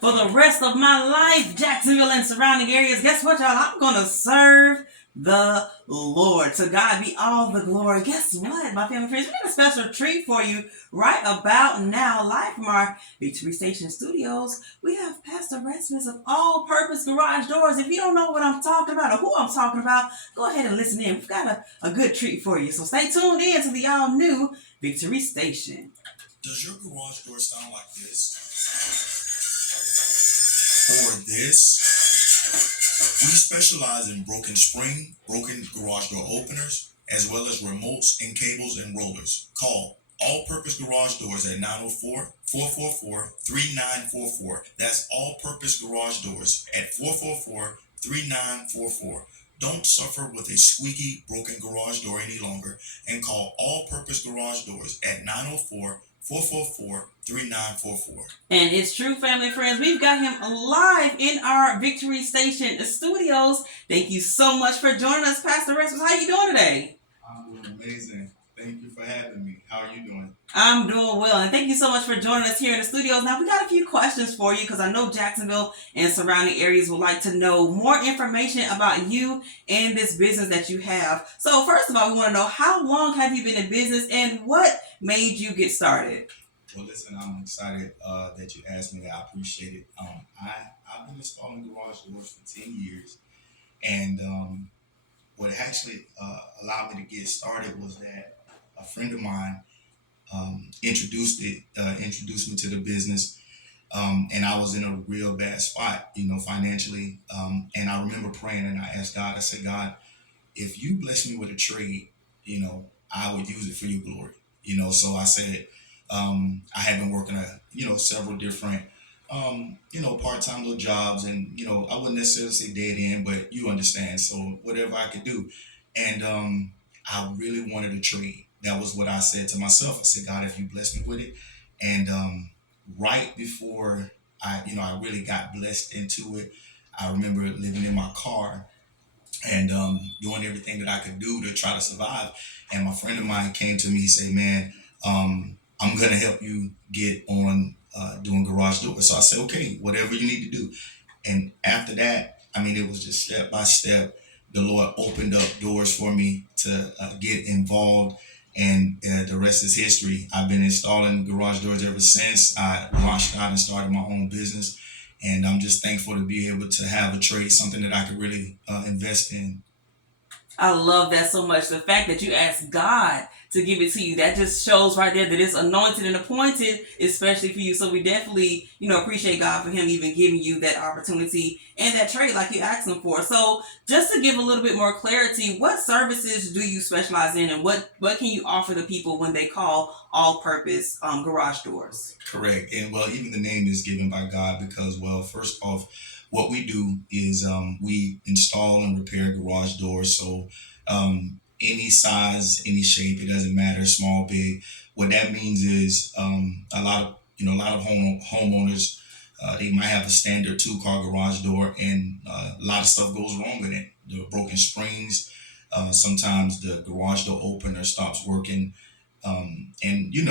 For the rest of my life, Jacksonville and surrounding areas, guess what, y'all? I'm going to serve the Lord. To God be all the glory. Guess what, my family friends? We got a special treat for you right about now. Live from our Victory Station studios, we have Pastor Rasmus of All Purpose Garage Doors. If you don't know what I'm talking about or who I'm talking about, go ahead and listen in. We've got a good treat for you. So stay tuned in to the all new Victory Station. Does your garage door sound like this? Or this? We specialize in broken spring, broken garage door openers, as well as remotes and cables and rollers. Call All Purpose Garage Doors at 904-444-3944. That's All Purpose Garage Doors at 444-3944. Don't suffer with a squeaky, broken garage door any longer and call All Purpose Garage Doors at 904-444-3944. And it's true, family friends. We've got him live in our Victory Station studios. Thank you so much for joining us, Pastor Rasmus. How are you doing today? I'm doing amazing. Thank you for having me. How are you doing? I'm doing well, and thank you so much for joining us here in the studios. Now, we got a few questions for you because I know Jacksonville and surrounding areas would like to know more information about you and this business that you have. So, first of all, we want to know, how long have you been in business and what made you get started? Well, listen, I'm excited that you asked me that. I appreciate it. I've been installing garage doors for 10 years, and what actually allowed me to get started was that a friend of mine introduced me to the business, and I was in a real bad spot, financially. And I remember praying, and I asked God. I said, God, if you bless me with a trade, I would use it for your glory. So I said, I had been working several different, part-time little jobs, and I wouldn't necessarily say dead end, but you understand. So whatever I could do, and I really wanted a trade. That was what I said to myself. I said, God, if you bless me with it, and right before I really got blessed into it, I remember living in my car and doing everything that I could do to try to survive. And my friend of mine came to me and said, man, I'm going to help you get on doing garage doors. So I said, okay, whatever you need to do. And after that, I mean, it was just step by step. The Lord opened up doors for me to get involved. And the rest is history. I've been installing garage doors ever since I launched out and started my own business. And I'm just thankful to be able to have a trade, something that I could really invest in. I love that so much. The fact that you asked God to give it to you, that just shows right there that it's anointed and appointed, especially for you. So we definitely, appreciate God for him even giving you that opportunity and that trade like you asked him for. So just to give a little bit more clarity, what services do you specialize in, and what can you offer the people when they call All Purpose Garage Doors? Correct. And well, even the name is given by God because, well, first off, what we do is we install and repair garage doors. So any size, any shape, it doesn't matter, small, big. What that means is a lot of homeowners, they might have a standard two-car garage door, and a lot of stuff goes wrong with it. The broken springs, sometimes the garage door opener stops working, and you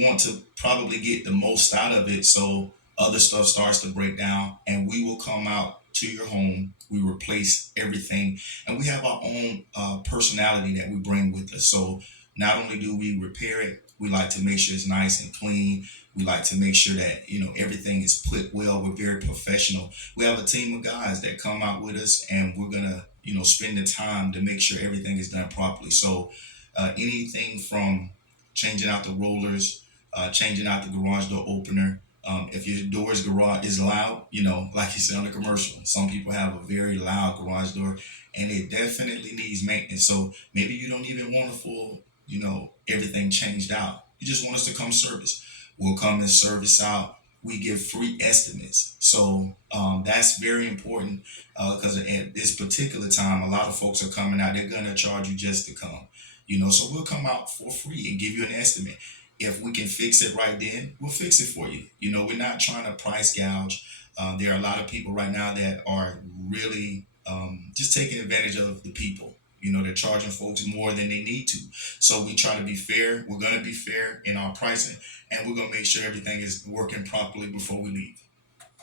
want to probably get the most out of it, so other stuff starts to break down, and we will come out to your home. We replace everything, and we have our own personality that we bring with us. So not only do we repair it, we like to make sure it's nice and clean. We like to make sure that everything is put well. We're very professional. We have a team of guys that come out with us, and we're gonna spend the time to make sure everything is done properly. So anything from changing out the rollers, changing out the garage door opener. If your door's garage is loud, like you said on the commercial, some people have a very loud garage door, and it definitely needs maintenance. So maybe you don't even want a full, everything changed out. You just want us to come service. We'll come and service out. We give free estimates. So that's very important because at this particular time, a lot of folks are coming out. They're going to charge you just to come. So we'll come out for free and give you an estimate. If we can fix it right then, we'll fix it for you. We're not trying to price gouge. There are a lot of people right now that are really just taking advantage of the people. They're charging folks more than they need to. So we try to be fair. We're going to be fair in our pricing, and we're going to make sure everything is working properly before we leave.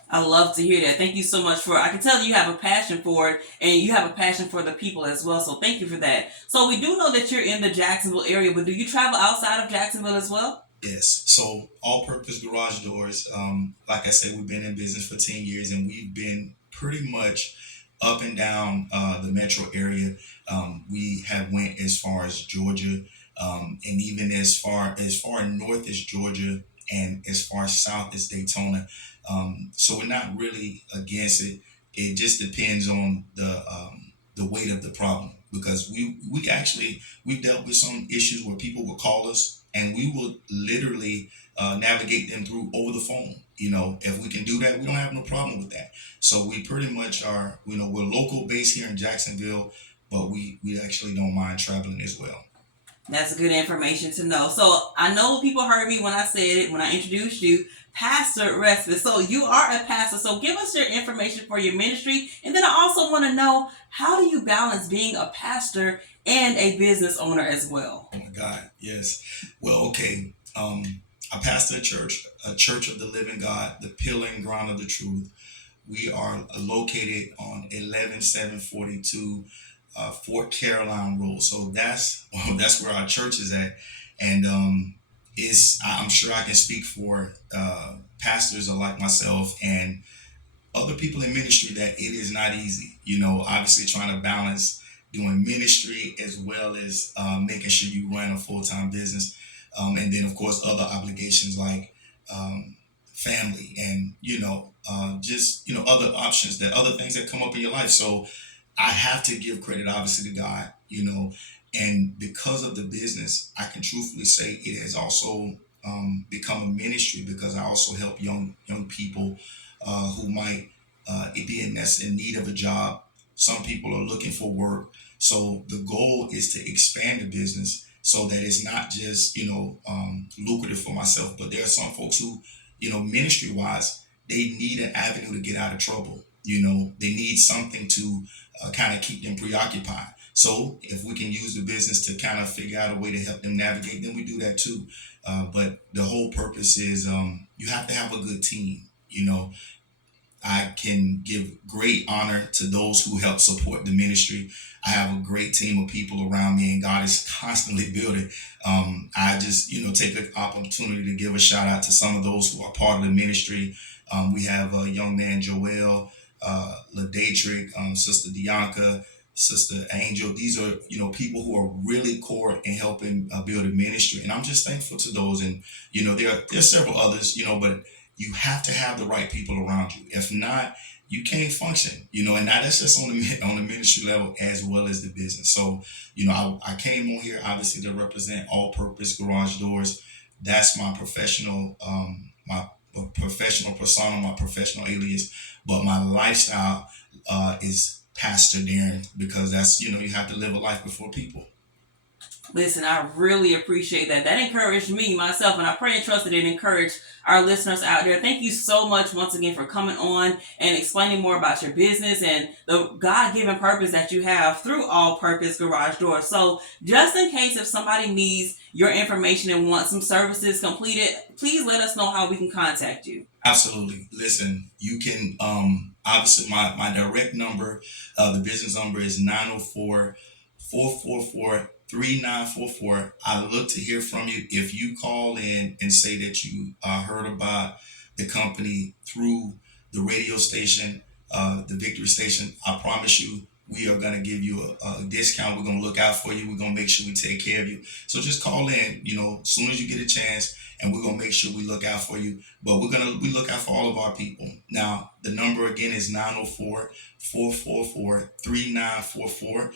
I love to hear that. Thank you so much for. I can tell you have a passion for it, and you have a passion for the people as well. So thank you for that. So we do know that you're in the Jacksonville area, but do you travel outside of Jacksonville as well? Yes. So all purpose garage doors, like I said, we've been in business for 10 years and we've been pretty much up and down the metro area. We have went as far as Georgia, and even as far north as Georgia and as far south as Daytona. So we're not really against it. It just depends on the weight of the problem because we've dealt with some issues where people will call us and we will literally navigate them through over the phone. If we can do that, we don't have no problem with that. So we pretty much are, we're local based here in Jacksonville, but we actually don't mind traveling as well. That's good information to know. So I know people heard me when I said it, when I introduced you, Pastor Respite. So you are a pastor. So give us your information for your ministry. And then I also want to know, how do you balance being a pastor and a business owner as well? Oh my God, yes. Well, okay. I pastor a church of the living God, the pillar and ground of the truth. We are located on 11742 Fort Caroline Road. So that's where our church is at, and I'm sure I can speak for pastors like myself and other people in ministry that it is not easy. Obviously trying to balance doing ministry as well as making sure you run a full time business, and then of course other obligations like family and just other options that other things that come up in your life. So I have to give credit, obviously, to God, and because of the business, I can truthfully say it has also become a ministry because I also help young people who might be in need of a job. Some people are looking for work, so the goal is to expand the business so that it's not just lucrative for myself, but there are some folks who ministry wise they need an avenue to get out of trouble. They need something to kind of keep them preoccupied. So if we can use the business to kind of figure out a way to help them navigate, then we do that too. But the whole purpose is you have to have a good team. I can give great honor to those who help support the ministry. I have a great team of people around me, and God is constantly building. I just, take the opportunity to give a shout out to some of those who are part of the ministry. We have a young man, Joel, Ladadrick, Sister Dianca, Sister Angel. These are, people who are really core in helping build a ministry. And I'm just thankful to those. And, there's several others, but you have to have the right people around you. If not, you can't function, and that's just on the ministry level as well as the business. So, I came on here obviously to represent All Purpose Garage Doors. That's my professional persona, my professional alias, but my lifestyle is Pastor Darren because that's you have to live a life before people. Listen, I really appreciate that. That encouraged me, myself, and I pray and trust that it encouraged our listeners out there. Thank you so much once again for coming on and explaining more about your business and the God-given purpose that you have through All Purpose Garage Doors. So just in case if somebody needs your information and wants some services completed, please let us know how we can contact you. Absolutely. Listen, you can, obviously my direct number, the business number is 904-444-3944. I look to hear from you. If you call in and say that you heard about the company through the radio station, the Victory Station, I promise you, we are going to give you a discount. We're going to look out for you. We're going to make sure we take care of you. So just call in, as soon as you get a chance, and we're going to make sure we look out for you. But we look out for all of our people. Now, the number again is 904-444-3944.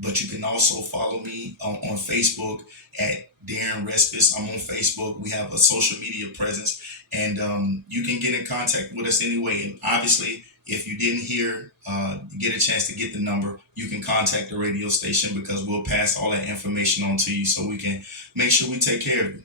But you can also follow me on Facebook at Darren Respite. I'm on Facebook. We have a social media presence, and you can get in contact with us anyway. And obviously, if you didn't get a chance to get the number, you can contact the radio station because we'll pass all that information on to you so we can make sure we take care of you.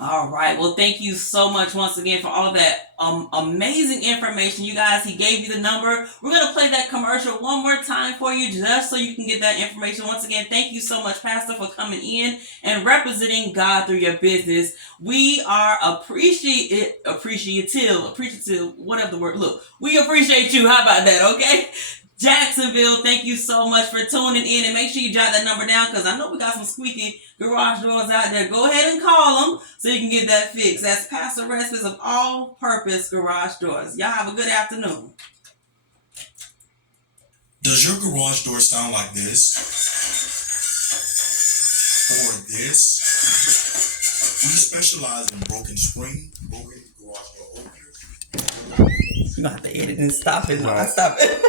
All right. Well, thank you so much once again for all that amazing information, you guys. He gave you the number. We're gonna play that commercial one more time for you, just so you can get that information. Once again, thank you so much, Pastor, for coming in and representing God through your business. We are appreciative, whatever the word. Look, we appreciate you. How about that? Okay. Jacksonville, thank you so much for tuning in, and make sure you jot that number down because I know we got some squeaky garage doors out there. Go ahead and call them so you can get that fixed. That's Pastor Respis of All Purpose Garage Doors. Y'all have a good afternoon. Does your garage door sound like this? Or this? We specialize in broken spring, broken garage door openers. You gonna have to edit and stop it. Right. Stop it.